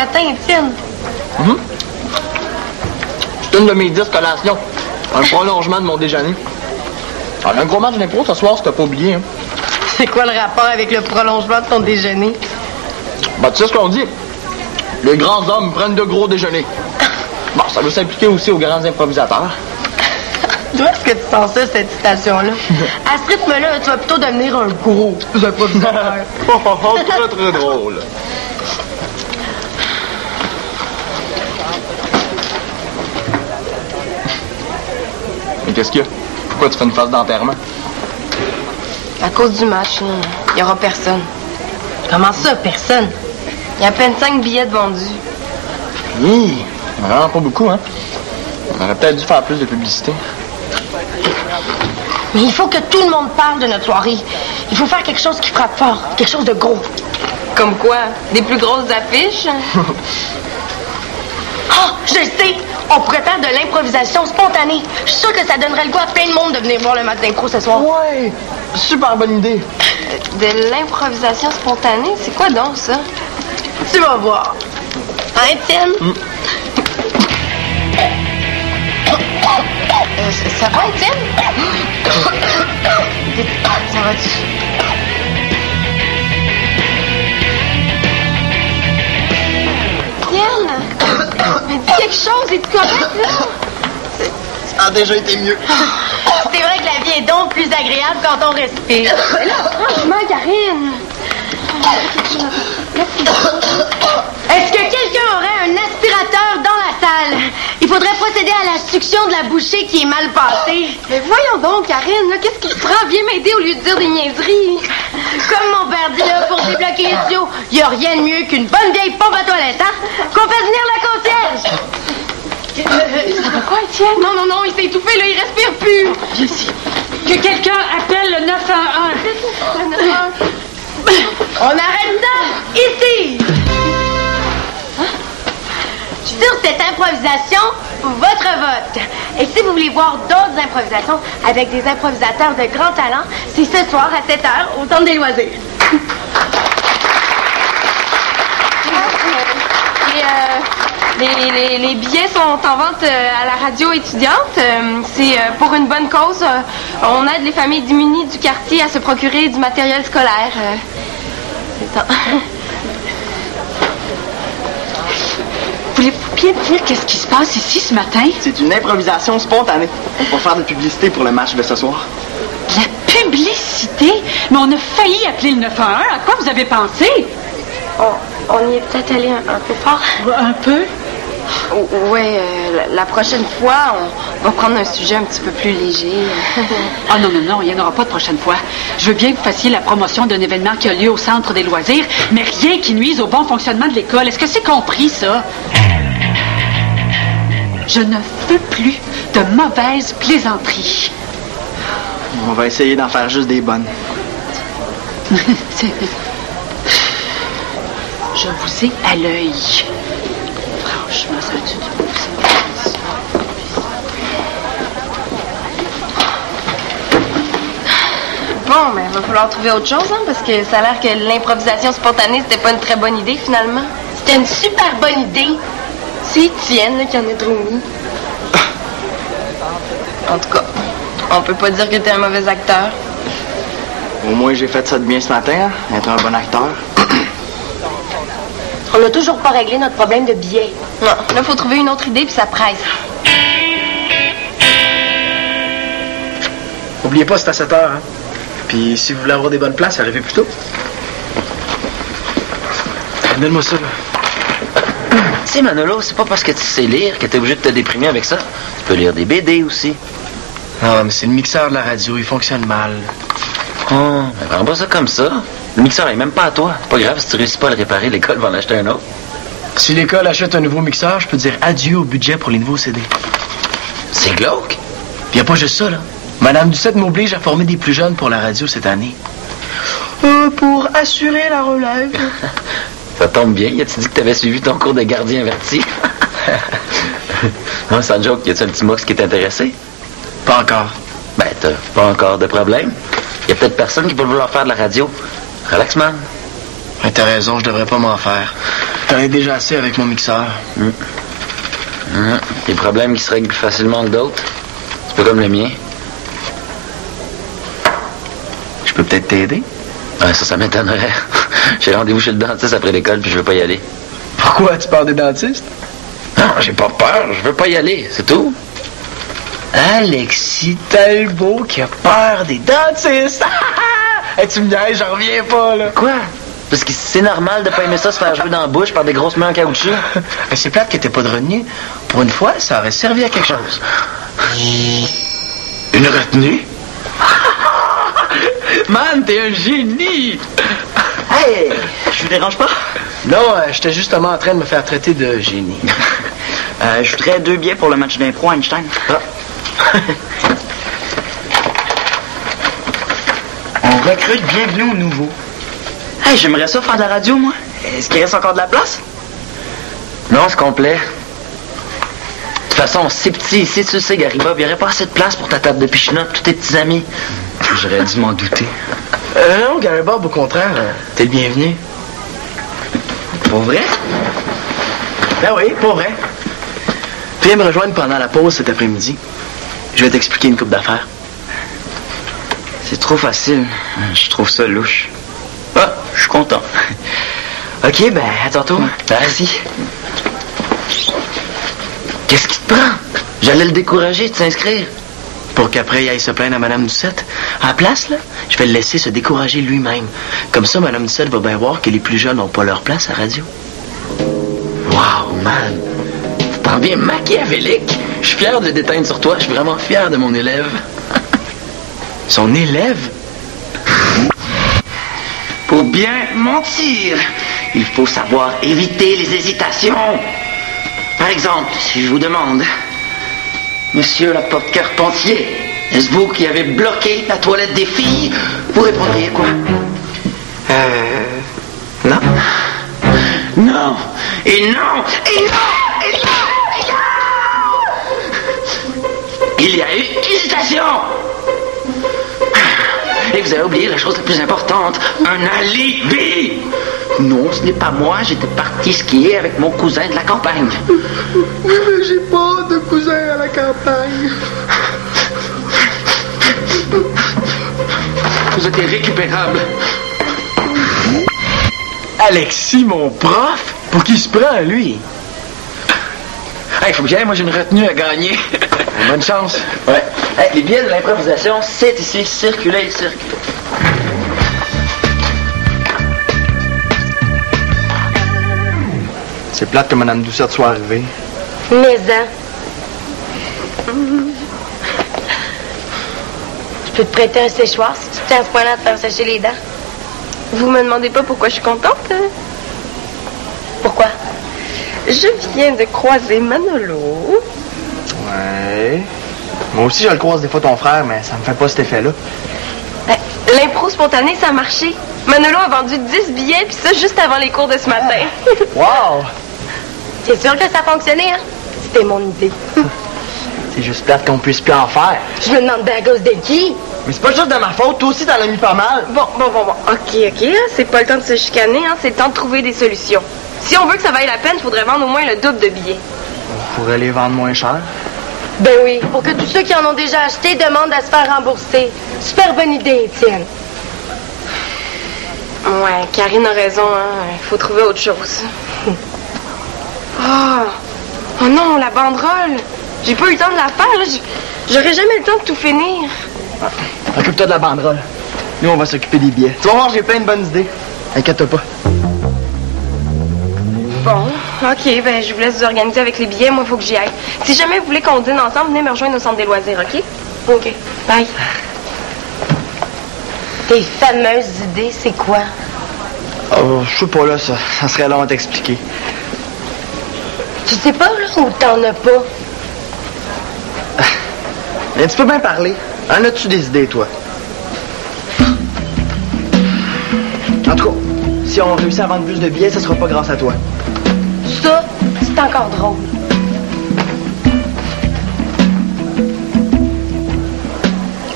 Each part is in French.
matin, Étienne. C'est une de mes 10 collations. Un prolongement de mon déjeuner. Alors, un gros match d'impro ce soir, si t'as pas oublié. Hein. C'est quoi le rapport avec le prolongement de ton déjeuner? Ben, tu sais ce qu'on dit? Les grands hommes prennent de gros déjeuners. Bon, ça veut s'appliquer aussi aux grands improvisateurs. D'où est-ce que tu sens ça, cette citation-là? À ce rythme-là, tu vas plutôt devenir un gros improvisateur. Très, très drôle. Mais qu'est-ce qu'il y a? Pourquoi tu fais une phase d'enterrement? À cause du match, il n'y aura personne. Comment ça, personne? Il y a à peine 5 billets de vendus. Oui, vraiment pas beaucoup, hein? On aurait peut-être dû faire plus de publicité. Mais il faut que tout le monde parle de notre soirée. Il faut faire quelque chose qui frappe fort, quelque chose de gros. Comme quoi? Des plus grosses affiches? Oh, je le sais! On pourrait faire de l'improvisation spontanée. Je suis sûre que ça donnerait le goût à plein de monde de venir voir le match d'impro ce soir. Ouais! Super bonne idée. De l'improvisation spontanée? C'est quoi donc, ça? Tu vas voir. Hein, Étienne? Ça va, Étienne? Ça va-tu? Étienne? Mais dis quelque chose, es-tu correct, là? Ça a déjà été mieux. C'est vrai que la vie est donc plus agréable quand on respire. Mais là, franchement, Karine... Est-ce que quelqu'un aurait un aspirateur dans la salle? Il faudrait procéder à la succion de la bouchée qui est mal passée. Mais voyons donc, Karine, là, qu'est-ce qui te prend? Viens m'aider au lieu de dire des niaiseries. Comme mon père dit là, pour débloquer les tuyaux, il n'y a rien de mieux qu'une bonne vieille pompe à toilette, hein? Qu'on fasse venir la concierge. Ça va quoi, Étienne? Non, il s'est étouffé, là, il respire plus. Viens ici. Que quelqu'un appelle le 911. Le 911. On arrête ça ici! Sur cette improvisation, votre vote. Et si vous voulez voir d'autres improvisations avec des improvisateurs de grand talent, c'est ce soir à 7h au Centre des loisirs. Les billets sont en vente à la radio étudiante. C'est pour une bonne cause. On aide les familles démunies du quartier à se procurer du matériel scolaire. C'est ça. Voulez-vous bien me dire qu'est-ce qui se passe ici ce matin? C'est une improvisation spontanée. On va faire de publicité pour le match de ce soir. La publicité? Mais on a failli appeler le 911. À quoi vous avez pensé? On y est peut-être allé un peu fort. Un peu? Oui, la prochaine fois, on va prendre un sujet un petit peu plus léger. Ah non, il n'y en aura pas de prochaine fois. Je veux bien que vous fassiez la promotion d'un événement qui a lieu au Centre des loisirs, mais rien qui nuise au bon fonctionnement de l'école. Est-ce que c'est compris, ça? Je ne veux plus de mauvaises plaisanteries. On va essayer d'en faire juste des bonnes. Je vous ai à l'œil. Franchement, ça a-tu du bon sens? Bon, mais il va falloir trouver autre chose, hein, parce que ça a l'air que l'improvisation spontanée, c'était pas une très bonne idée, finalement. C'était une super bonne idée. C'est Étienne, là, qui en a trop mis. En tout cas, on peut pas dire que t'es un mauvais acteur. Au moins, j'ai fait ça de bien ce matin, hein, être un bon acteur. On n'a toujours pas réglé notre problème de billets. Non, là, faut trouver une autre idée, puis ça presse. N'oubliez pas, c'est à 7h, hein. Puis si vous voulez avoir des bonnes places, arrivez plus tôt. Donne-moi ça, là. Tu sais, Manolo, c'est pas parce que tu sais lire que t'es obligé de te déprimer avec ça. Tu peux lire des BD aussi. Ah, mais c'est le mixeur de la radio, il fonctionne mal. Oh, mais prends pas ça comme ça. Le mixeur est même pas à toi. C'est pas grave si tu réussis pas à le réparer, l'école va en acheter un autre. Si l'école achète un nouveau mixeur, je peux dire adieu au budget pour les nouveaux CD. C'est glauque. Puis y a pas juste ça, là. Madame Ducette m'oblige à former des plus jeunes pour la radio cette année. Pour assurer la relève. Ça tombe bien. Y a-tu dit que t'avais suivi ton cours de gardien averti? Non, sans joke, y a-tu un petit mox qui est intéressé? Pas encore. Ben, t'as pas encore de problème. Y a peut-être personne qui peut vouloir faire de la radio. Relax, man. Ouais, t'as raison, je devrais pas m'en faire. T'en as déjà assez avec mon mixeur. Des problèmes qui se règlent plus facilement que d'autres. C'est pas comme le mien. Je peux peut-être t'aider? Ouais, ça m'étonnerait. J'ai rendez-vous chez le dentiste après l'école, puis je veux pas y aller. Pourquoi? Tu parles des dentistes? Non, j'ai pas peur. Je veux pas y aller, c'est tout. Alexis Talbot qui a peur des dentistes! Hey, tu me niaises, j'en reviens pas, là. Quoi? Parce que c'est normal de pas aimer ça se faire jouer dans la bouche par des grosses mains en caoutchouc. C'est plate que t'aies pas de retenue. Pour une fois, ça aurait servi à quelque chose. Une retenue? Man, t'es un génie! Hey, je vous dérange pas? Non, j'étais justement en train de me faire traiter de génie. Je voudrais 2 billets pour le match d'impro Einstein. On recrute bienvenue aux nouveaux. Hey, j'aimerais ça faire de la radio, moi. Est-ce qu'il reste encore de la place? Non, c'est complet. De toute façon, c'est petit ici, tu sais, Gariba, il n'y aurait pas assez de place pour ta table de pichenote, tous tes petits amis. J'aurais dû m'en douter. Non, Gary Bob, au contraire, t'es le bienvenu. Pour vrai? Ben oui, pour vrai. Viens me rejoindre pendant la pause cet après-midi. Je vais t'expliquer une couple d'affaires. C'est trop facile. Je trouve ça louche. Ah, je suis content. OK, ben, à tantôt. Merci. Qu'est-ce qui te prend? J'allais le décourager de s'inscrire. Pour qu'après, il aille se plaindre à Mme Doucette. À la place, là, je vais le laisser se décourager lui-même. Comme ça, Mme Doucette va bien voir que les plus jeunes n'ont pas leur place à radio. Wow, man. T'en viens machiavélique. Je suis fier de déteindre sur toi. Je suis vraiment fier de mon élève. Son élève? Pour bien mentir, il faut savoir éviter les hésitations. Par exemple, si je vous demande... Monsieur la porte-carpentier, est-ce vous qui avez bloqué la toilette des filles? Vous répondriez quoi? Non. Non, et non, et non, et non, et non! Il y a eu hésitation! Et vous avez oublié la chose la plus importante, un alibi! Non, ce n'est pas moi, j'étais parti skier avec mon cousin de la campagne. Mais j'ai pas de cousin à la campagne. Vous êtes irrécupérable. Alexis, mon prof? Pour qui se prend, lui? Hey, faut que j'aille, moi j'ai une retenue à gagner. Bonne chance. Ouais. Hey, les billets de l'improvisation, c'est ici. Circulez, circulez. C'est plate que Mme Doucette soit arrivée. Mais Je peux te prêter un séchoir si tu tiens à ce point-là à te faire sécher les dents. Vous me demandez pas pourquoi je suis contente? Pourquoi? Je viens de croiser Manolo. Ouais. Moi aussi, je le croise des fois ton frère, mais ça me fait pas cet effet-là. L'impro spontanée, ça a marché. Manolo a vendu 10 billets, puis ça juste avant les cours de ce matin. Wow! C'est sûr que ça a fonctionné, hein? C'était mon idée. C'est juste plate qu'on puisse plus en faire. Je me demande bien à cause de qui? Mais c'est pas juste de ma faute, toi aussi t'en as mis pas mal. Bon. OK, hein, c'est pas le temps de se chicaner, hein, c'est le temps de trouver des solutions. Si on veut que ça vaille la peine, il faudrait vendre au moins le double de billets. On pourrait les vendre moins cher. Ben oui, pour que tous ceux qui en ont déjà acheté demandent à se faire rembourser. Super bonne idée, Étienne. Ouais, Karine a raison, hein, il faut trouver autre chose. Oh non, la banderole! J'ai pas eu le temps de la faire, là. J'aurais jamais le temps de tout finir. Occupe-toi de la banderole. Nous, on va s'occuper des billets. Tu vas voir, j'ai plein de bonnes idées. Inquiète-toi pas. Bon, OK, ben je vous laisse vous organiser avec les billets. Moi, il faut que j'y aille. Si jamais vous voulez qu'on dîne ensemble, venez me rejoindre au centre des loisirs, OK? OK. Bye. Tes fameuses idées, c'est quoi? Oh, je sais pas, là, ça serait long à t'expliquer. Tu sais pas, là, ou t'en as pas? Mais tu peux bien parler. En as-tu des idées, toi? En tout cas, si on réussit à vendre plus de billets, ça sera pas grâce à toi. Ça, c'est encore drôle.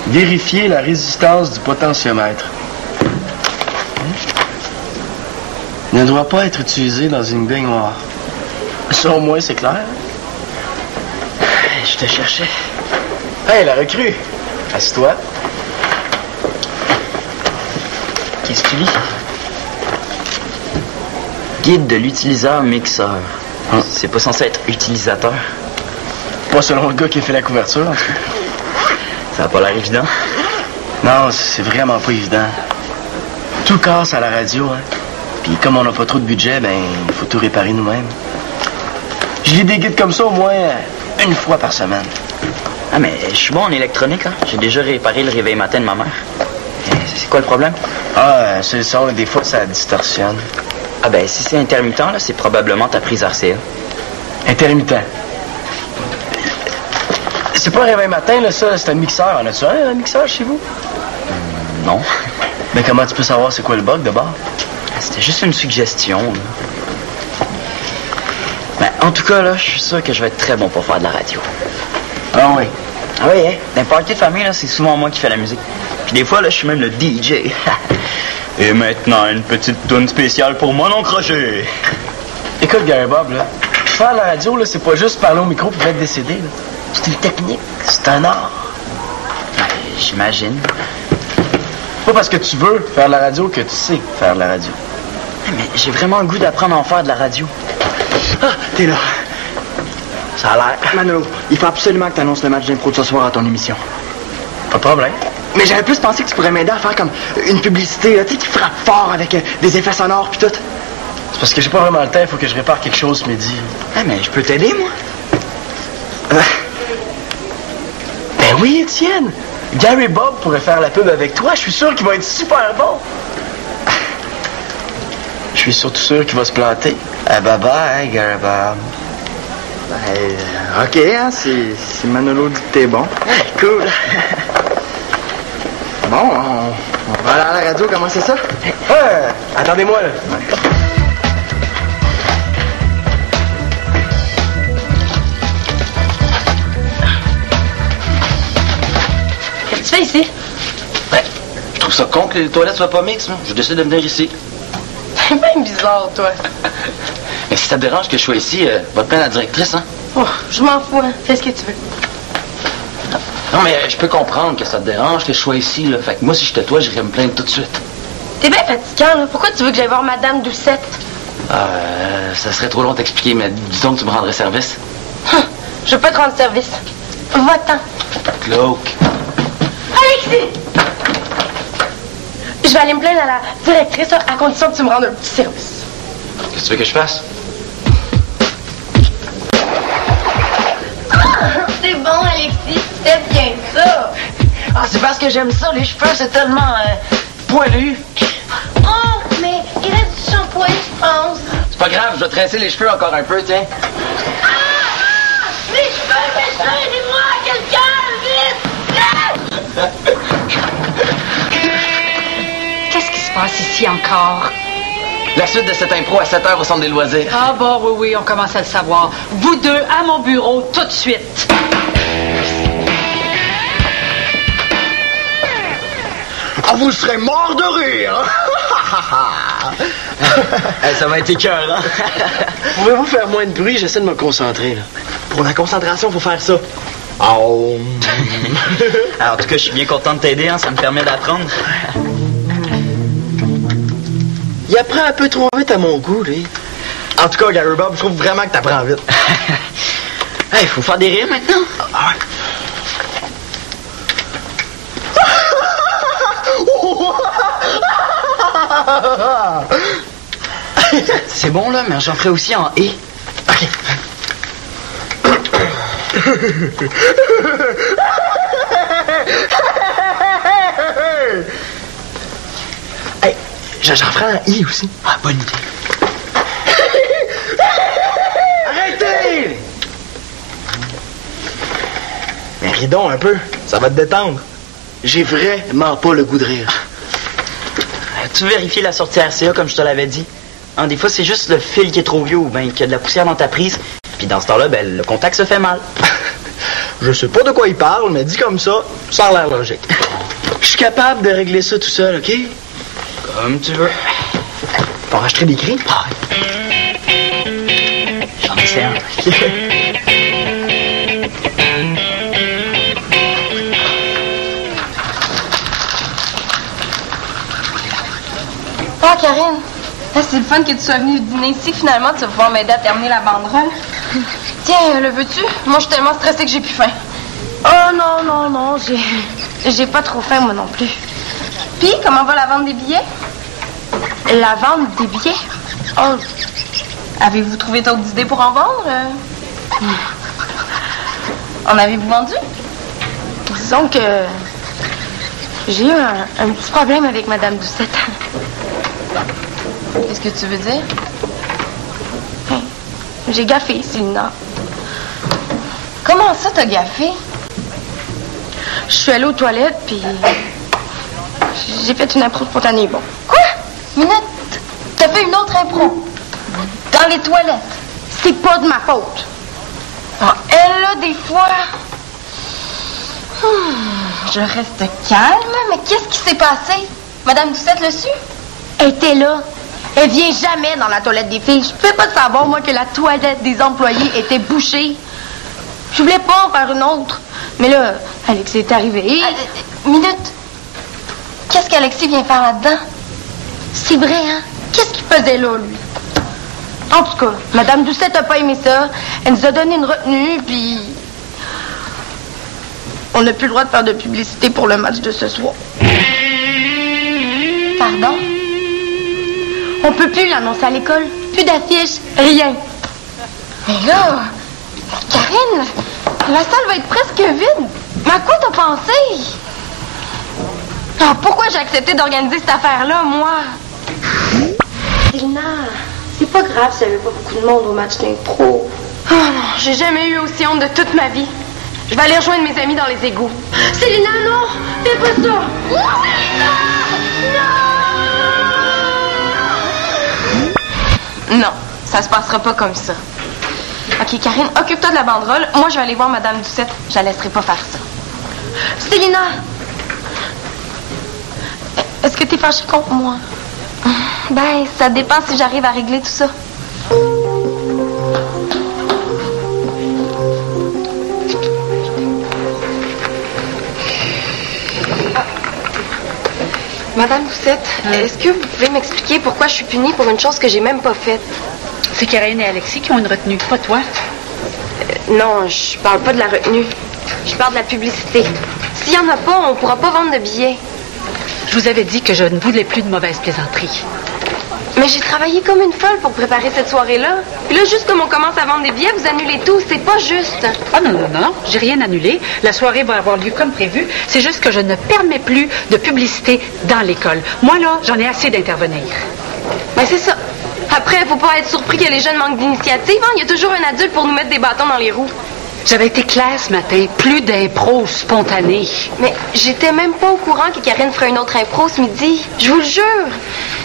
Vérifier la résistance du potentiomètre. ne doit pas être utilisé dans une baignoire. Ça, au moins, c'est clair. Je te cherchais. Hey, la recrue! Assieds-toi. Qu'est-ce que tu lis? Guide de l'utilisateur mixeur. C'est pas censé être utilisateur. Pas selon le gars qui a fait la couverture, en tout cas. Ça a pas l'air évident. Non, c'est vraiment pas évident. Tout casse à la radio, hein. Puis comme on n'a pas trop de budget, ben, il faut tout réparer nous-mêmes. Je lis des guides comme ça au moins une fois par semaine. Ah, mais je suis bon en électronique, hein. J'ai déjà réparé le réveil matin de ma mère. C'est quoi le problème? Ah, c'est le son, des fois, ça distorsionne. Ah, ben, si c'est intermittent, là, c'est probablement ta prise RCA. Intermittent. C'est pas un réveil matin, là, ça, c'est un mixeur. En as-tu un mixeur chez vous? Non. Mais comment tu peux savoir c'est quoi le bug, de bord? C'était juste une suggestion, là. Ben, en tout cas, là, je suis sûr que je vais être très bon pour faire de la radio. Ah oui? Ah oui, hein? Dans les parties de famille, là, c'est souvent moi qui fais la musique. Puis des fois, là, je suis même le DJ. Et maintenant, une petite toune spéciale pour mon oncle Roger. Écoute, Gary Bob, là, faire la radio, là, c'est pas juste parler au micro pour mettre des CD, là. C'est une technique, c'est un art. Ben, j'imagine. Pas parce que tu veux faire de la radio que tu sais faire de la radio. Mais j'ai vraiment le goût d'apprendre à en faire de la radio. Ah, t'es là. Ça a l'air. Manolo, il faut absolument que t'annonces le match d'impro de ce soir à ton émission. Pas de problème. Mais j'avais plus pensé que tu pourrais m'aider à faire comme une publicité, là, tu sais, qui frappe fort avec des effets sonores pis tout. C'est parce que j'ai pas vraiment le temps, il faut que je répare quelque chose ce midi. Ah, mais je peux t'aider, moi? Ben oui, Étienne. Gary Bob pourrait faire la pub avec toi. Je suis sûr qu'il va être super bon. Je suis surtout sûr qu'il va se planter. Ah, bye-bye, Gary Bob. OK, hein, si Manolo dit que t'es bon. Cool. Bon, on va aller à la radio, comment c'est ça? Attendez-moi, là. Qu'est-ce que tu fais ici? Ouais, je trouve ça con que les toilettes soient pas mixtes, là. Je décide de venir ici. C'est bien bizarre, toi. Mais si ça te dérange que je sois ici, va te plaindre la directrice, hein? Oh, je m'en fous, hein. Fais ce que tu veux. Non, mais je peux comprendre que ça te dérange que je sois ici, là. Fait que moi, si j'étais toi, j'irais me plaindre tout de suite. T'es bien fatigant, là. Pourquoi tu veux que j'aille voir Madame Doucette? Ça serait trop long de t'expliquer, mais disons que tu me rendrais service. Je veux pas te rendre service. Va-t'en. Glauque. Alexis! Je vais aller me plaindre à la directrice, là, à condition que tu me rendes un petit service. Qu'est-ce que tu veux que je fasse? C'est bon, Alexis. C'est bien ça. Ah, c'est parce que j'aime ça. Les cheveux, c'est tellement poilu. Oh, mais il reste du shampoing, je pense. C'est pas grave, je vais tresser les cheveux encore un peu, tiens. Mes cheveux, aidez-moi, quelqu'un, vite! Qu'est-ce qui se passe ici encore? La suite de cette impro à 7h au centre des loisirs. Ah bon, oui, on commence à le savoir. Vous deux, à mon bureau, tout de suite. Ah, vous serez mort de rire! Ça va être écœurant. Pouvez-vous faire moins de bruit? J'essaie de me concentrer, là. Pour la concentration, faut faire ça. Alors, en tout cas, je suis bien content de t'aider, hein. Ça me permet d'apprendre. Il apprend un peu trop vite à mon goût, lui. En tout cas, Gary Bob, je trouve vraiment que t'apprends vite. Hey, faut faire des rires maintenant. C'est bon, là, mais j'en ferai aussi en « et ». OK. Hey, j'en ferai un « i » aussi. Ah, bonne idée. Arrêtez! Mais ris donc un peu, ça va te détendre. J'ai vraiment pas le goût de rire. As-tu vérifié la sortie RCA comme je te l'avais dit? Hein, des fois, c'est juste le fil qui est trop vieux ou bien qu'il y a de la poussière dans ta prise. Puis dans ce temps-là, ben, le contact se fait mal. Je sais pas de quoi il parle, mais dit comme ça a l'air logique. Je suis capable de régler ça tout seul, OK? Comme tu veux. pour acheter des grilles? Ah, j'en ai un. Ah, Karine, c'est le fun que tu sois venue dîner ici. Finalement, tu vas pouvoir m'aider à terminer la banderole. Tiens, le veux-tu? Moi, je suis tellement stressée que j'ai plus faim. Oh non, j'ai pas trop faim, moi non plus. Puis, comment va la vente des billets? La vente des billets? Oh, Avez-vous trouvé d'autres idées pour en vendre? En avez-vous vendu? disons que j'ai eu un petit problème avec Madame Doucette. Qu'est-ce que tu veux dire? J'ai gaffé, Célina. Comment ça, t'as gaffé? Je suis allée aux toilettes, puis j'ai fait une impro spontanée. Bon. Quoi? Minute, t'as fait une autre impro? Dans les toilettes? C'est pas de ma faute. Ah, elle, là, des fois... je reste calme, mais qu'est-ce qui s'est passé? Madame Doucette le su? Elle était là. Elle vient jamais dans la toilette des filles. Je pouvais pas savoir, moi, que la toilette des employés était bouchée. Je voulais pas en faire une autre. Mais là, Alexis est arrivé. Minute. Qu'est-ce qu'Alexis vient faire là-dedans? C'est vrai, hein? Qu'est-ce qu'il faisait là, lui? En tout cas, Madame Doucette a pas aimé ça. Elle nous a donné une retenue, puis... on n'a plus le droit de faire de publicité pour le match de ce soir. Pardon? On peut plus l'annoncer à l'école. Plus d'affiches, rien. Mais là, Karine, la salle va être presque vide. Mais à quoi t'as pensé? Ah, pourquoi j'ai accepté d'organiser cette affaire-là, moi? Célina, c'est pas grave s'il n'y avait pas beaucoup de monde au match d'impro. Oh non, j'ai jamais eu aussi honte de toute ma vie. Je vais aller rejoindre mes amis dans les égouts. Célina, non! Fais pas ça! Non, Célina! Non, ça se passera pas comme ça. OK, Karine, occupe-toi de la banderole. Moi, je vais aller voir Madame Doucette. Je la laisserai pas faire ça. Célina! Est-ce que t'es fâchée contre moi? Ben, ça dépend si j'arrive à régler tout ça. Madame Doucette, est-ce que vous pouvez m'expliquer pourquoi je suis punie pour une chose que j'ai même pas faite? C'est Karine et Alexis qui ont une retenue, pas toi. Non, je parle pas de la retenue. Je parle de la publicité. S'il y en a pas, on pourra pas vendre de billets. Je vous avais dit que je ne voulais plus de mauvaises plaisanteries. Mais j'ai travaillé comme une folle pour préparer cette soirée-là. Puis là, juste comme on commence à vendre des billets, vous annulez tout. C'est pas juste. Ah non, j'ai rien annulé. La soirée va avoir lieu comme prévu. C'est juste que je ne permets plus de publicité dans l'école. Moi, là, j'en ai assez d'intervenir. Ben, c'est ça. Après, faut pas être surpris que les jeunes manquent d'initiative. Hein? Il y a toujours un adulte pour nous mettre des bâtons dans les roues. J'avais été claire ce matin. Plus d'impro spontanée. Mais j'étais même pas au courant que Karine ferait une autre impro ce midi. Je vous le jure.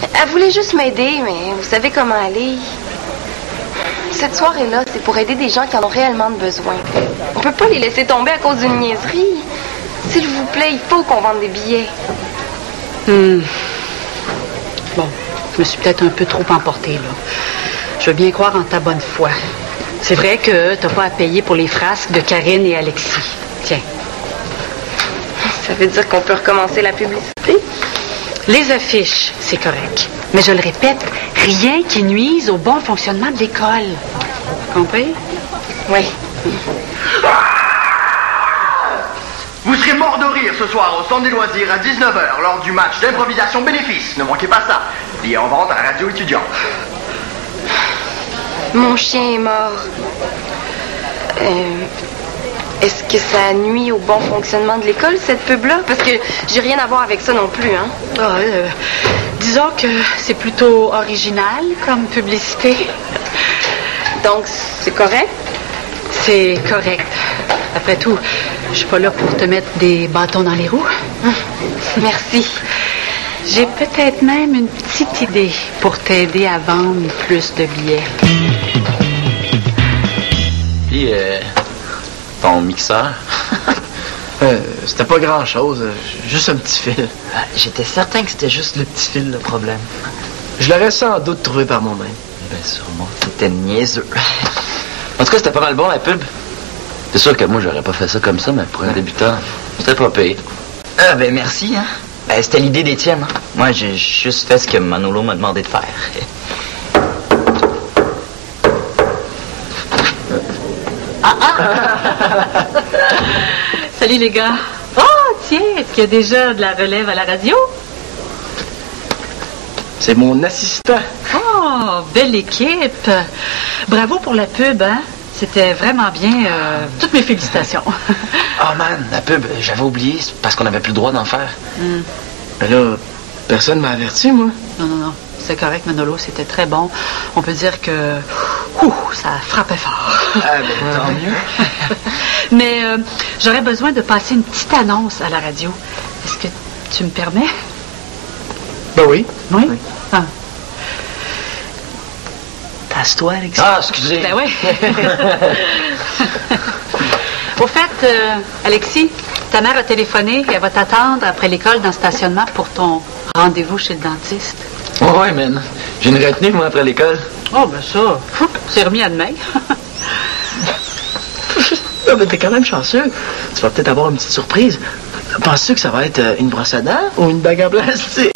Elle voulait juste m'aider, mais vous savez comment aller. Cette soirée-là, c'est pour aider des gens qui en ont réellement besoin. On peut pas les laisser tomber à cause d'une niaiserie. S'il vous plaît, il faut qu'on vende des billets. Bon, je me suis peut-être un peu trop emportée, là. Je veux bien croire en ta bonne foi. C'est vrai que t'as pas à payer pour les frasques de Karine et Alexis. Tiens. Ça veut dire qu'on peut recommencer la publicité? Les affiches, c'est correct. Mais je le répète, rien qui nuise au bon fonctionnement de l'école. Compris? Oui. Vous serez mort de rire ce soir au Centre des loisirs à 19h lors du match d'improvisation bénéfice. Ne manquez pas ça. Billets en vente à la radio étudiante. Mon chien est mort. Est-ce que ça nuit au bon fonctionnement de l'école, cette pub-là? Parce que j'ai rien à voir avec ça non plus, hein? Disons que c'est plutôt original comme publicité. Donc, c'est correct? C'est correct. Après tout, je suis pas là pour te mettre des bâtons dans les roues. Merci. J'ai peut-être même une petite idée pour t'aider à vendre plus de billets. Puis, ton mixeur? C'était pas grand-chose. Juste un petit fil. J'étais certain que c'était juste le petit fil, le problème. Je l'aurais sans doute trouvé par moi-même. Ben sûrement, c'était niaiseux. En tout cas, c'était pas mal bon, la pub. C'est sûr que moi, j'aurais pas fait ça comme ça, mais pour un débutant, c'était pas payé. Ah, ben merci, hein. Ben, c'était l'idée d'Étienne. Hein? Moi, j'ai juste fait ce que Manolo m'a demandé de faire. Salut les gars. Oh, tiens, est-ce qu'il y a déjà de la relève à la radio? C'est mon assistant. Oh, belle équipe. Bravo pour la pub, hein? C'était vraiment bien. Toutes mes félicitations. Oh man, la pub, j'avais oublié, c'est parce qu'on n'avait plus le droit d'en faire. Mais là, personne m'a averti, moi. Non. C'est correct, Manolo, c'était très bon. On peut dire que... ça frappait fort. Ah, ben, tant mieux. Mais j'aurais besoin de passer une petite annonce à la radio. Est-ce que tu me permets? Ben oui. Oui? Ah. Passe-toi, Alexis. Ah, excusez. Ben oui. Au fait, Alexis, ta mère a téléphoné et elle va t'attendre après l'école dans le stationnement pour ton rendez-vous chez le dentiste. Oh, ouais, man. J'ai une retenue, moi, après l'école. Oh, ben ça, c'est remis à demain. Ah, ben, t'es quand même chanceux. Tu vas peut-être avoir une petite surprise. Penses-tu que ça va être une brosse à dents ou une bague en plastique?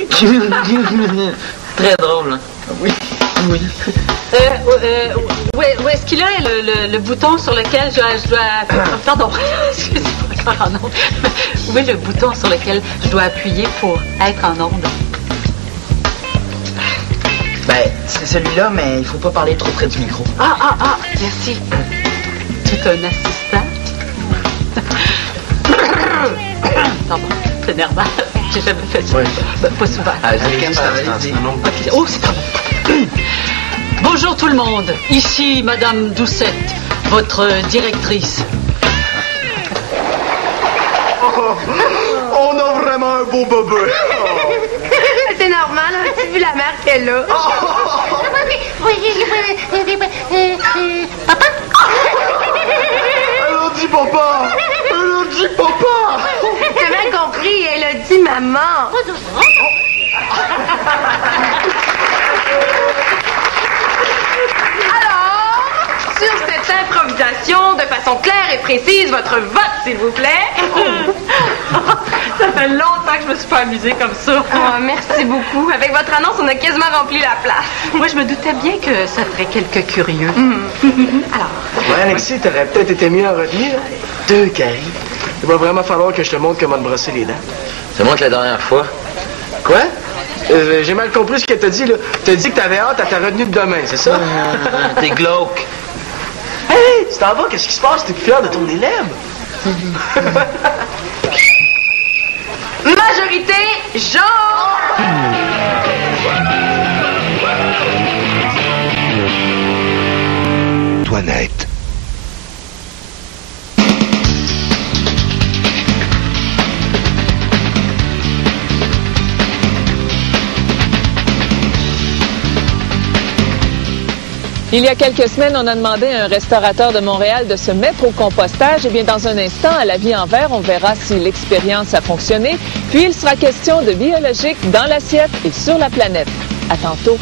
Très drôle, hein? Oui. Où est-ce qu'il a le bouton sur lequel je dois... Pardon, excusez-moi, encore en onde. Où est le bouton sur lequel je dois appuyer pour être en onde? Ben, c'est celui-là, mais il faut pas parler trop près du micro. Ah, merci. Tu es un assistant? Pardon, c'est nerveux. J'ai jamais fait ça. Oui. Pas souvent. Okay. Oh, c'est très bon. Bonjour tout le monde. Ici Madame Doucette, votre directrice. On a vraiment un beau bobeux. C'est normal, as-tu vu la mère qu'elle a? Papa? Elle a dit papa! Elle a dit papa! T'as mal compris, elle a dit maman. Alors, sur cette improvisation, de façon claire et précise, votre vote, s'il vous plaît. Ça fait longtemps que je me suis pas amusée comme ça. Oh, merci beaucoup. Avec votre annonce, on a quasiment rempli la place. Moi, je me doutais bien que ça ferait quelques curieux. Alors. Ouais, Alexis, t'aurais peut-être été mieux en retenue. 2 caries. Il va vraiment falloir que je te montre comment te brosser les dents. C'est moi que la dernière fois. Quoi? J'ai mal compris ce qu'elle t'a dit, là. T'as dit que t'avais hâte à ta retenue de demain, c'est ça? T'es glauque. Hey, tu t'en vas? Qu'est-ce qui se passe? T'es plus fier de ton élève? Majorité, genre. Toinette. Il y a quelques semaines, on a demandé à un restaurateur de Montréal de se mettre au compostage. Eh bien, dans un instant, à La Vie en Vert, on verra si l'expérience a fonctionné. Puis, il sera question de biologique dans l'assiette et sur la planète. À tantôt.